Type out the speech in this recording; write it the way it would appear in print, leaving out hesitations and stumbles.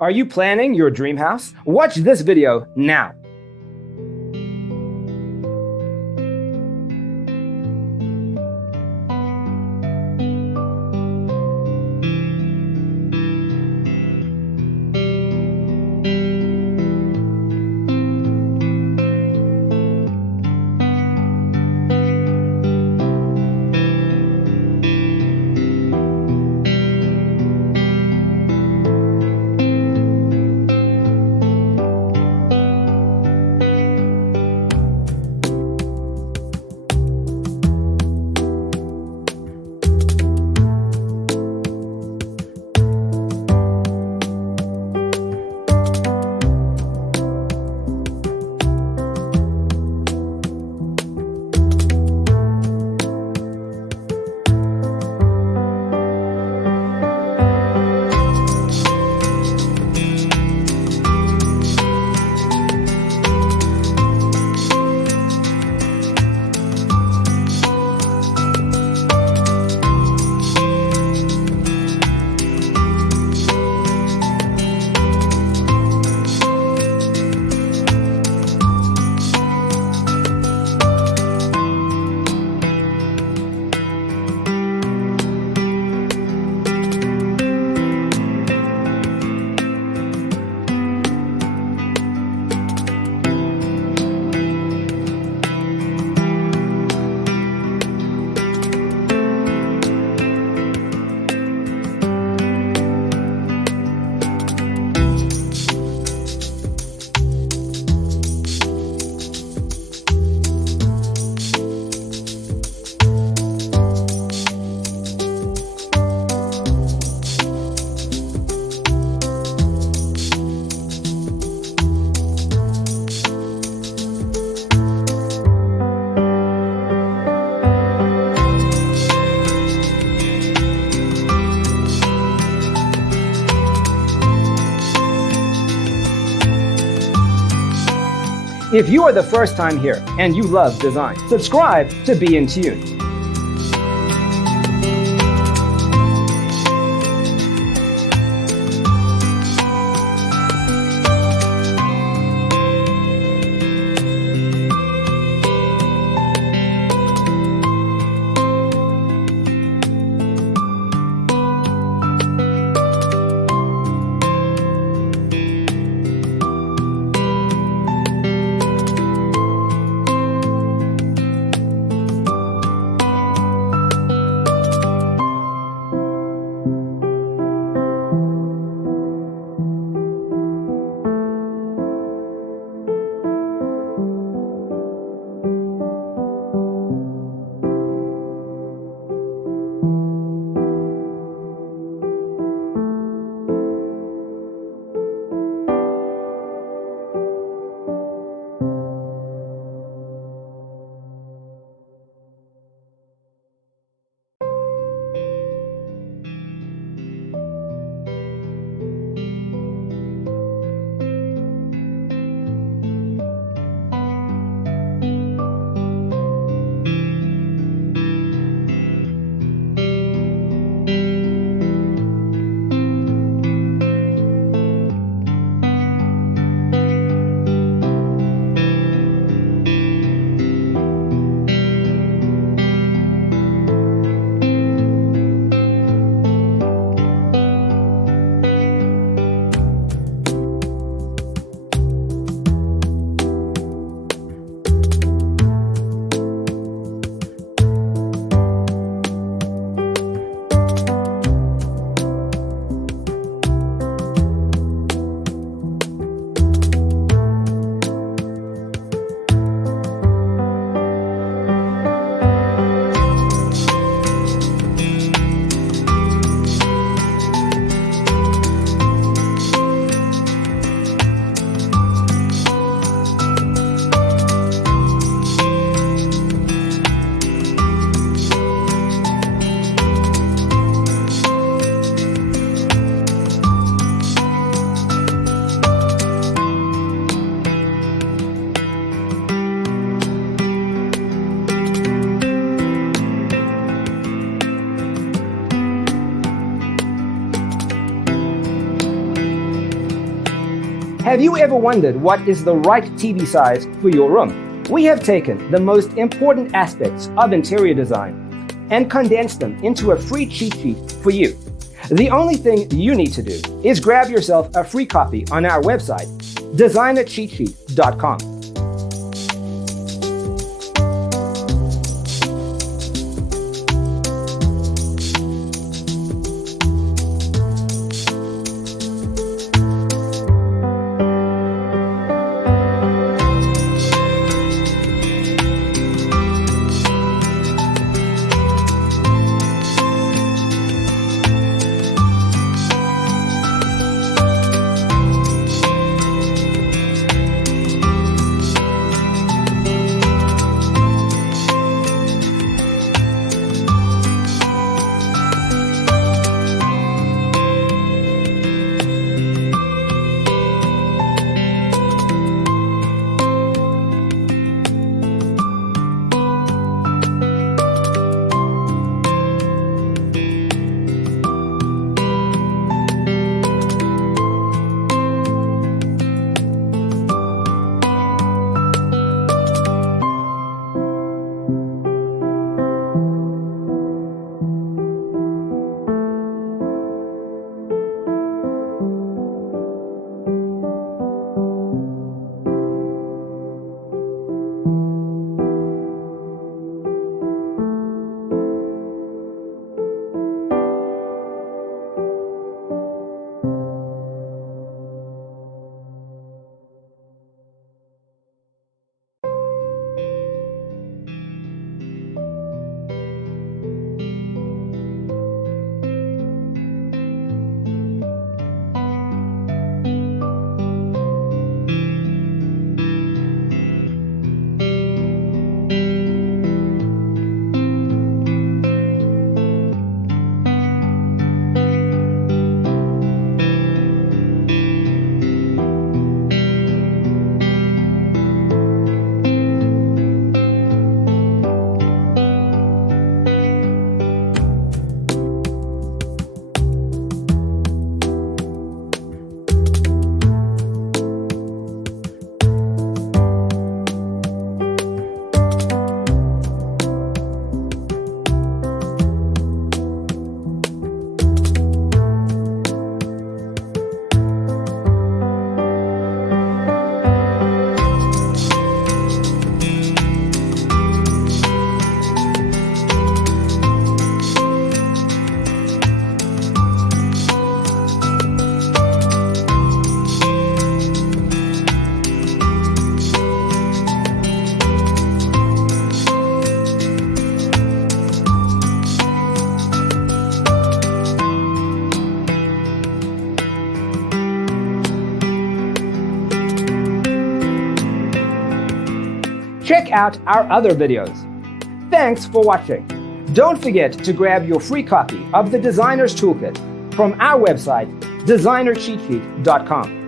Are you planning your dream house? Watch this video now. If you are the first time here and you love design, subscribe to be in tune. Have you ever wondered what is the right TV size for your room? We have taken the most important aspects of interior design and condensed them into a free cheat sheet for you. The only thing you need to do is grab yourself a free copy on our website, designercheatsheet.com. Check out our other videos. Thanks for watching. Don't forget to grab your free copy of the Designer's Toolkit from our website, designercheatsheet.com.